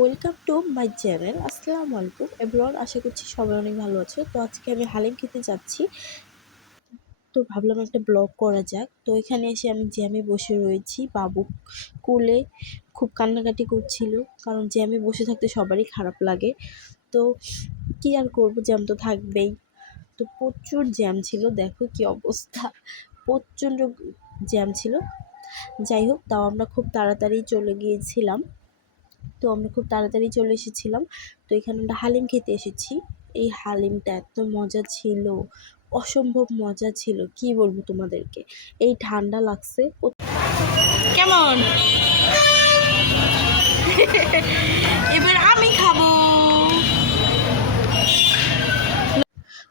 Welcome to my channel. আসসালামু আলাইকুম everyone, আশা করছি সবাই অনেক ভালো আছে। তো আজকে আমি হালিম খেতে যাচ্ছি, তো ভাবলাম একটা ব্লগ করা যাক। তো এখানে এসে আমি জ্যামে বসে রয়েছি, বাবু কোলে খুব কান্নাকাটি করছিল, কারণ জ্যামে বসে থাকতে সবারই খারাপ লাগে। তো কি আর করবো, জ্যাম তো থাকবেই। তো প্রচুর জ্যাম ছিল, দেখো কি অবস্থা, প্রচণ্ড জ্যাম ছিল। যাই হোক, তাও আমরা খুব তাড়াতাড়ি চলে গিয়েছিলাম। তো আমরা খুব তাড়াতাড়ি চলে এসেছিলাম। তো এখানে আমরা হালিম খেতে এসেছি। এই হালিমটা এত মজা ছিল, অসম্ভব মজা ছিল, কি বলবো তোমাদেরকে। এই ঠান্ডা লাগছে কেমন। এবার আমি খাবো।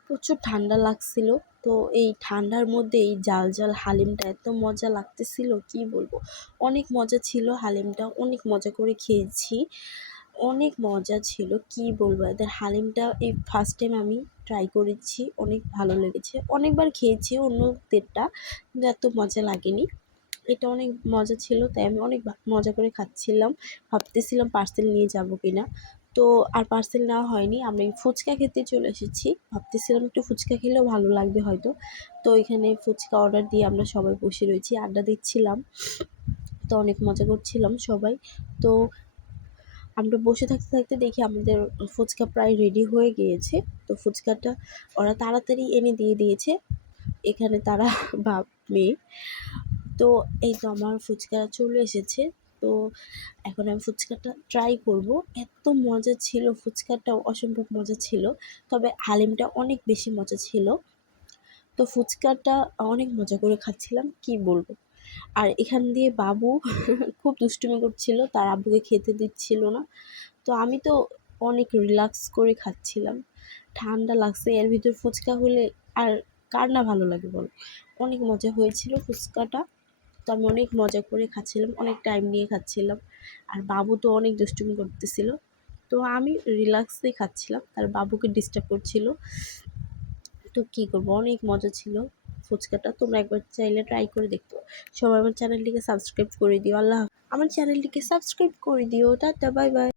প্রচুর ঠান্ডা লাগছিল, তো এই ঠান্ডার মধ্যে এই জাল জাল হালিমটা এত মজা লাগতেছিল, কি বলবো। অনেক মজা ছিল হালিমটা, অনেক মজা করে খেয়েছি, অনেক মজা ছিল, কি বলবো। এদের হালিমটা এই ফার্স্ট টাইম আমি ট্রাই করেছি, অনেক ভালো লেগেছে। অনেকবার খেয়েছি অন্যদেরটা, কিন্তু এত মজা লাগেনি। এটা অনেক মজা ছিল, তাই আমি অনেক মজা করে খাচ্ছিলাম। ভাবতেছিলাম পার্সেল নিয়ে যাব কিনা, তো আর পার্সেল নেওয়া হয়নি। আমরা এই ফুচকা খেতে চলে এসেছি, ভাবতেছিলাম একটু ফুচকা খেলেও ভালো লাগবে হয়তো। তো এখানে ফুচকা অর্ডার দিয়ে আমরা সবাই বসে রয়েছি, আড্ডা দিচ্ছিলাম, তো অনেক মজা করছিলাম সবাই। তো আমরা বসে থাকতে থাকতে দেখি আমাদের ফুচকা প্রায় রেডি হয়ে গিয়েছে। তো ফুচকাটা ওরা তাড়াতাড়ি এনে দিয়ে দিয়েছে, এখানে তারা বাপ মেয়ে। তো এই তো আমার ফুচকা চলে এসেছে। তো এখন আমি ফুচকাটা ট্রাই করব। এত মজা ছিল, ফুচকাটাও অসম্ভব মজা ছিল, তবে হালিমটা অনেক বেশি মজা ছিল। তো ফুচকাটা অনেক মজা করে খাচ্ছিলাম, কি বলবো। আর এখান দিয়ে বাবু খুব দুষ্টুমি করছিল, তার আব্বুকে খেতে দিচ্ছিল না। তো আমি তো অনেক রিল্যাক্স করে খাচ্ছিলাম, ঠান্ডা লাগছে, এর ভিতর ফুচকা হলে আর কার না ভালো লাগে বল। অনেক মজা হয়েছিল ফুচকাটা। তো আমি অনেক মজা করে খাচ্ছিলাম, অনেক টাইম নিয়ে খাচ্ছিলাম। আর বাবু তো অনেক দুষ্টুমি করতেছিল, তো আমি রিল্যাক্সেই খাচ্ছিলাম, তার বাবুকে ডিস্টার্ব করছিল। তো কী করবো, অনেক মজা ছিল ফুচকাটা। তোমরা একবার চাইলে ট্রাই করে দেখতে পারো। সবাই আমার চ্যানেলটিকে সাবস্ক্রাইব করে দিও। আমার চ্যানেলটিকে সাবস্ক্রাইব করে দিও। Tata, bye bye.